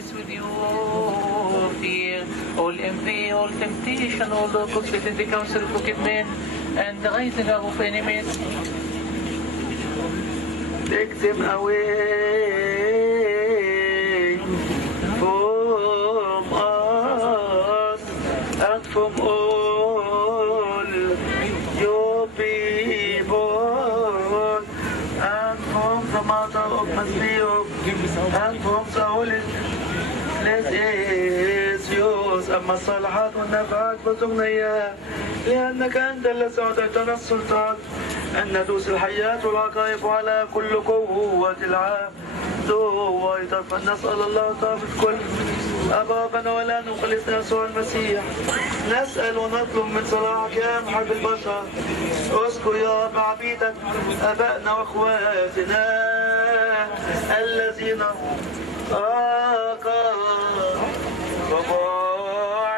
peace with you, fear, all envy, all temptation, all conflict in the council of wicked men, and the rising up of enemies. Take them away from us and from all your people, and from the mother of Maspiro, and from the holy Lesios. أما الصالحات والنفعات فارزقنا إياها، لأنك أنت الذي أعطيتنا السلطان أن ندوس الحيات والعقائب على كل قوة العدو، أيضا فنسأل الله طاف الكل أبابنا ولا نخلصنا يسوع المسيح. نسأل ونطلب من صلاحك يا محب البشر، اذكر يا رب عبيدك أبائنا وأخواتنا الذين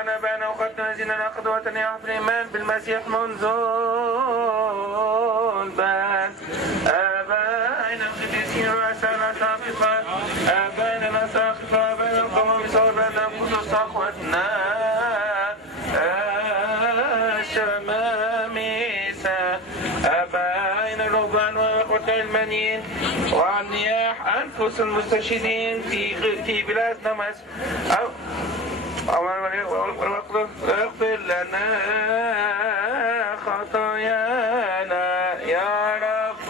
ربنا بنا وقدنا الذين نقض وتنيا في الإيمان بالمسيح منذ البدء. آبائنا القديسين رؤساءنا ساقطة، آبائنا المساقطة، آبائنا القوم بصوبنا قدس أخوتنا الشمامسة، آبائنا الرهبان وإخوتنا المنيين، وعن نياح أنفس المستشهدين في بلاد نمس، واغفر لنا خطايانا يا رب.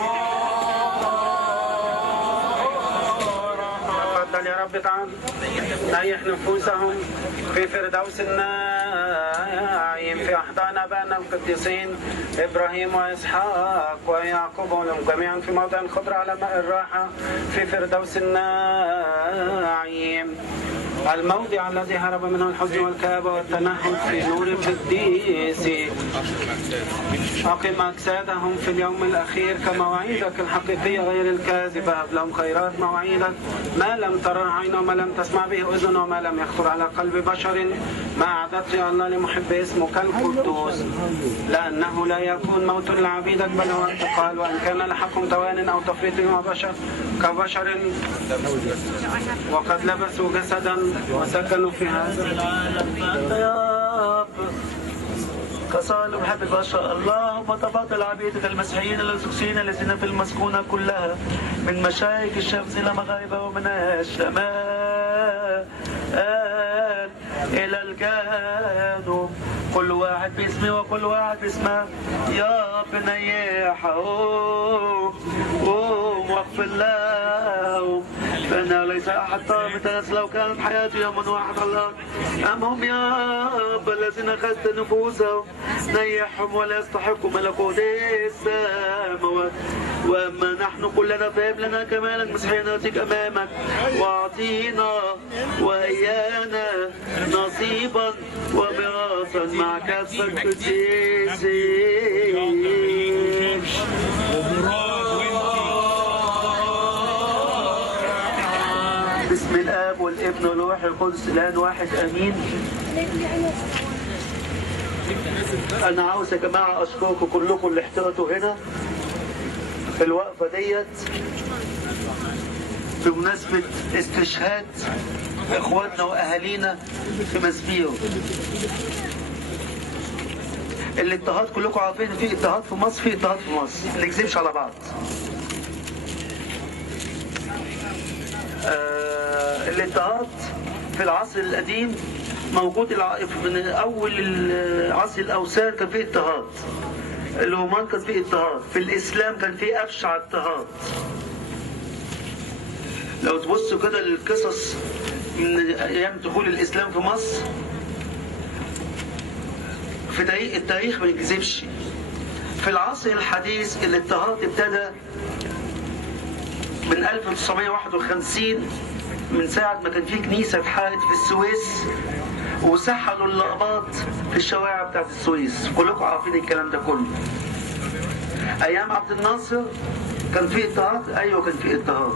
تفضل يا رب تعال ريح نفوسهم في فردوس النعيم في أحضان آبائنا القديسين إبراهيم وإسحاق ويعقوب ولهم جميعا في موضع خضر على ماء الراحة في فردوس النعيم، الموضع الذي هرب منه الحزن والكآبة والتنحل في نور القديس. أقم أجسادهم في اليوم الأخير كمواعيدك الحقيقية غير الكاذبة، هب لهم خيرات مواعيدك ما لم تره عين وما لم تسمع به أذن وما لم يخطر على قلب بشر، ما أعددت يا الله لمحب اسمك القدوس، لأنه لا يكون موت لعبيدك بل هو انتقال، وإن كان لحقهم توان أو تفريط وبشر كبشر وقد لبسوا جسدا وسكنوا في هذا العالم يا رب كصالح محب البشر. اللهم تفضل عبيدك المسيحيين الأرثوذكسيين الذين في المسكونة كلها من مشارق الشمس إلى مغاربها ومن الشمال إلى الجنوب، كل واحد باسمه وكل واحد باسمه يا رب نيحهم واغفر لهم، فإنه ليس أحد طامة لو كانت حياته يوما واحد على الأرض. أما هم يا رب الذين أخذت نفوسهم نيحهم ولا يستحقوا ملكوت السماوات. وأما نحن كلنا فهب لنا كمالك مسيحيا نأتيك أمامك، وأعطينا وإيانا نصيبا وميراثا مع كافة القديسين. بسم الآب والابن والروح القدس الآن واحد آمين. أنا عاوز يا جماعة أشكركم كلكم اللي احترتوا هنا في الوقفة ديت بمناسبة استشهاد إخواتنا وأهالينا في ماسبيرو. الاضطهاد كلكم عارفين في اضطهاد في مصر، في اضطهاد في مصر، ما نكذبش على بعض. الاضطهاد في العصر القديم موجود، من اول عصر الاوثان كان فيه اضطهاد، الرومان كان فيه اضطهاد، في الاسلام كان فيه ابشع اضطهاد. لو تبصوا كده للقصص من ايام دخول الاسلام في مصر، في التاريخ ما يكذبش. في العصر الحديث الاضطهاد ابتدى من 1951، من ساعة ما كان في كنيسة اتحرقت في السويس وسحلوا الاقباط في الشوارع بتاعت السويس، كلكم عارفين الكلام ده كله. ايام عبد الناصر كان في اضطهاد، ايوه كان في اضطهاد،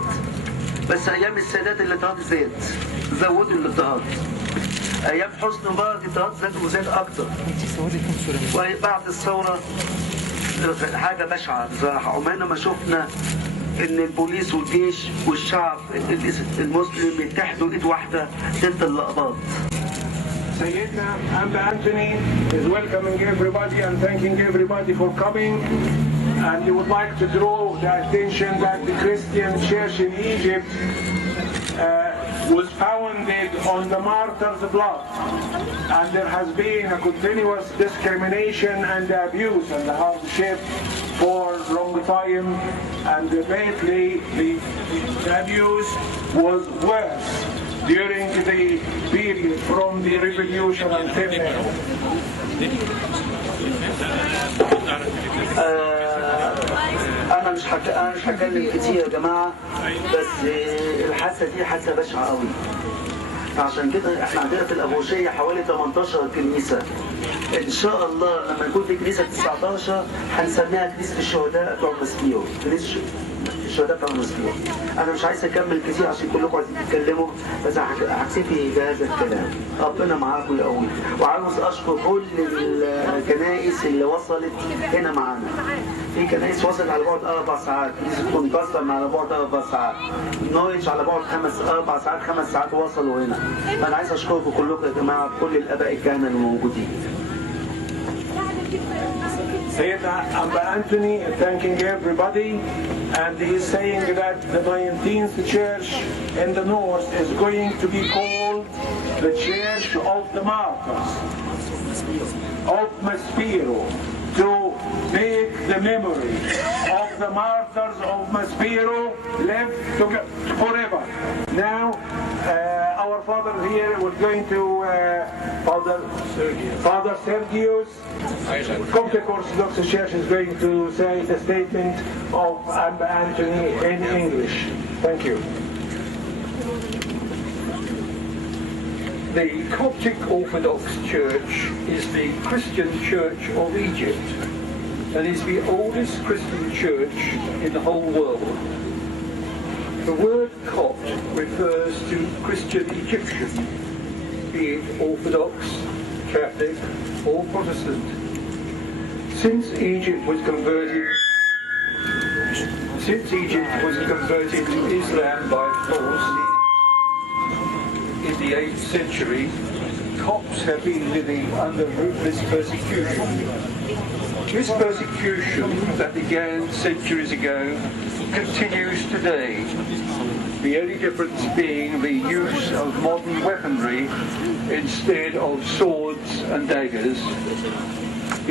بس ايام السادات الاضطهاد زاد، زودوا الاضطهاد. ايام حسني مبارك الاضطهاد زاد اكتر. وبعد الثورة حاجة بشعة بصراحة، عمرنا ما شفنا ان البوليس والجيش والشعب المسلم يتحدوا ايد واحده ضد الاقباط. Sayyidina Amba Anthony is welcoming everybody and thanking everybody for coming, and he would like to draw the attention that the Christian church in Egypt was founded on the martyrs' blood, and there has been a continuous discrimination and abuse and hardship for a long time, and lately the abuse was worse during the period from the revolution until now. أنا مش هتكلم كتير يا جماعة، بس الحادثة دي حادثة بشعة قوي. عشان كده احنا عندنا في الأبوشية حوالي 18 كنيسة. إن شاء الله لما يكون في كنيسة 19 هنسميها كنيسة الشهداء بتوع ماسبيرو، كنيسة الشهداء بتوع ماسبيرو. أنا مش عايز أكمل كتير عشان كلكم عايزين تتكلموا، بس هكتفي بهذا الكلام. ربنا معاكم قوي، وعاوز أشكر كل الكنائس اللي وصلت هنا معانا. في كنائس وصلت على بعد 4 ساعات، كنيسة كونتاستر على بعد 4 ساعات، نوريتش على بعد 4 ساعات 5 ساعات وصلوا هنا. أنا عايز أشكركم كلكم يا جماعة، كل الآباء الكهنة اللي موجودين. Sayyidina Amba Anthony is thanking everybody, and he is saying that the 19th church in the north is going to be called the Church of the Martyrs of Maspiro, to make the memory of the martyrs of Maspiro live forever. Now, our father here, we're going to Father Sergius, Coptic Orthodox Church is going to say the statement of Amba Anthony in English. Thank you. The Coptic Orthodox Church is the Christian Church of Egypt and is the oldest Christian church in the whole world. The word Copt refers to Christian Egyptian, be it Orthodox, Catholic or Protestant. Since Egypt was converted to Islam by force in the 8th century, Copts have been living under ruthless persecution. This persecution that began centuries ago continues today, the only difference being the use of modern weaponry instead of swords and daggers.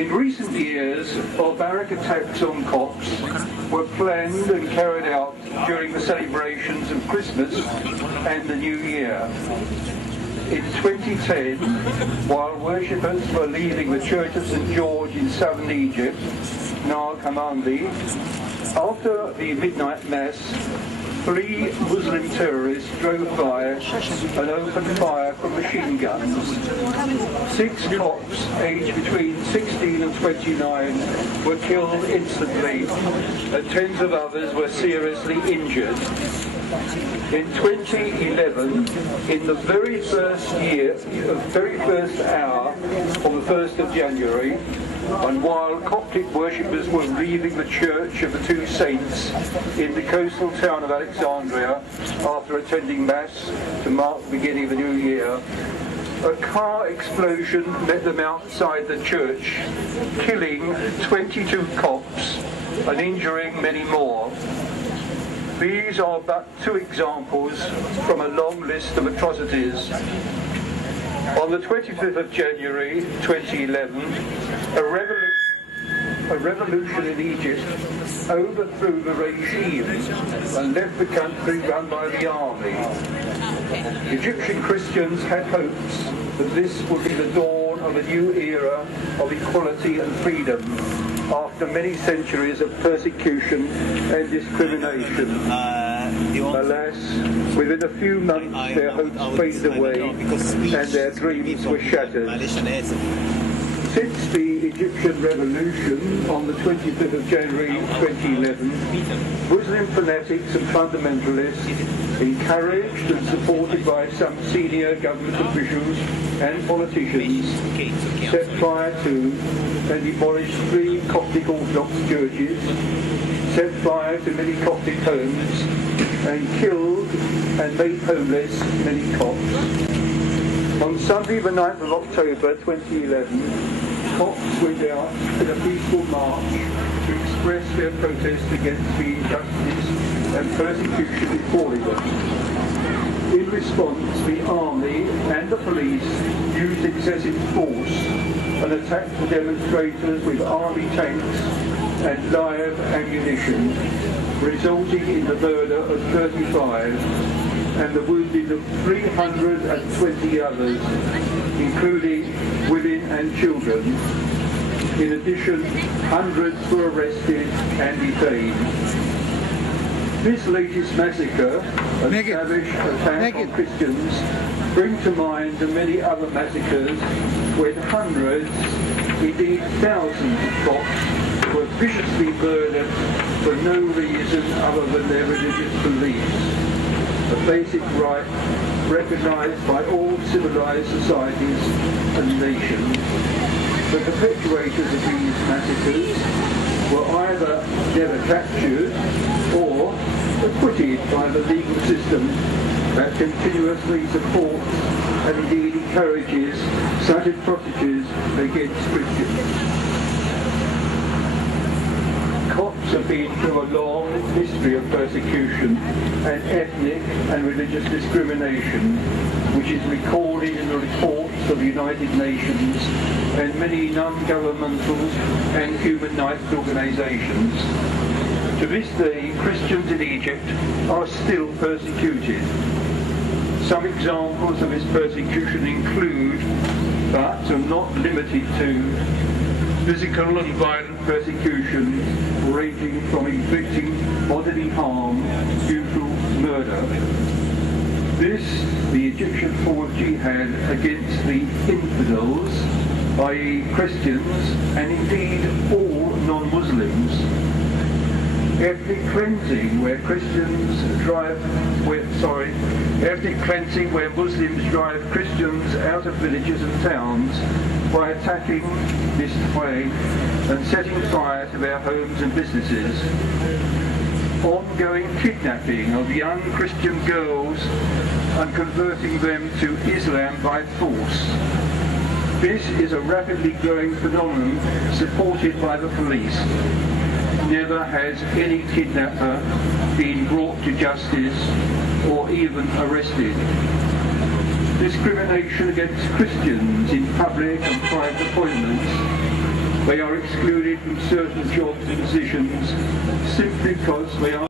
In recent years, barbaric attacks on Copts were planned and carried out during the celebrations of Christmas and the New Year. In 2010, while worshippers were leaving the Church of St. George in southern Egypt, Nag Hammadi, after the midnight mass, 3 Muslim terrorists drove by and opened fire from machine guns. 6 Copts, aged between 16 and 29, were killed instantly, and tens of others were seriously injured. In 2011, in the very first hour on the 1st of January, and while Coptic worshippers were leaving the Church of the Two Saints in the coastal town of Alexandria after attending Mass to mark the beginning of the New Year, a car explosion met them outside the church, killing 22 Copts and injuring many more. These are but 2 examples from a long list of atrocities. On the 25th of January 2011, a revolution in Egypt overthrew the regime and left the country run by the army. Egyptian Christians had hopes that this would be the dawn of a new era of equality and freedom after many centuries of persecution and discrimination. Alas, within a few months their hopes faded away and their dreams were shattered. Since the Egyptian Revolution on the 25th of January 2011, Muslim fanatics and fundamentalists, encouraged and supported by some senior government officials and politicians, set fire to and demolished 3 Coptic Orthodox churches, set fire to many Coptic homes, and killed and made homeless many Copts. On Sunday the 9th of October 2011, Copts went out in a peaceful march to express their protest against the injustice and persecution befalling them. In response, the army and the police used excessive force and attacked the demonstrators with army tanks and live ammunition, resulting in the murder of 35 and the wounding of 320 others, including women and children. In addition, hundreds were arrested and detained. This latest massacre and savage attack on Christians bring to mind the many other massacres when hundreds, indeed thousands of Copts were viciously murdered for no reason other than their religious beliefs, a basic right recognised by all civilised societies and nations. The perpetrators of these massacres were either never captured or acquitted by the legal system that continuously supports and indeed encourages such atrocities against Christians. Copts have been through a long history of persecution and ethnic and religious discrimination, which is recorded in the reports of the United Nations and many non-governmental and human rights organisations. To this day, Christians in Egypt are still persecuted. Some examples of this persecution include, but are not limited to, physical and violent persecution ranging from inflicting bodily harm due to murder. This, the Egyptian form of jihad against the infidels, i.e. Christians, and indeed all non-Muslims. Ethnic cleansing where ethnic cleansing where Muslims drive Christians out of villages and towns by attacking, destroying and setting fire to their homes and businesses. Ongoing kidnapping of young Christian girls and converting them to Islam by force. This is a rapidly growing phenomenon supported by the police. Never has any kidnapper been brought to justice or even arrested. Discrimination against Christians in public and private appointments. They are excluded from certain jobs and positions simply because they are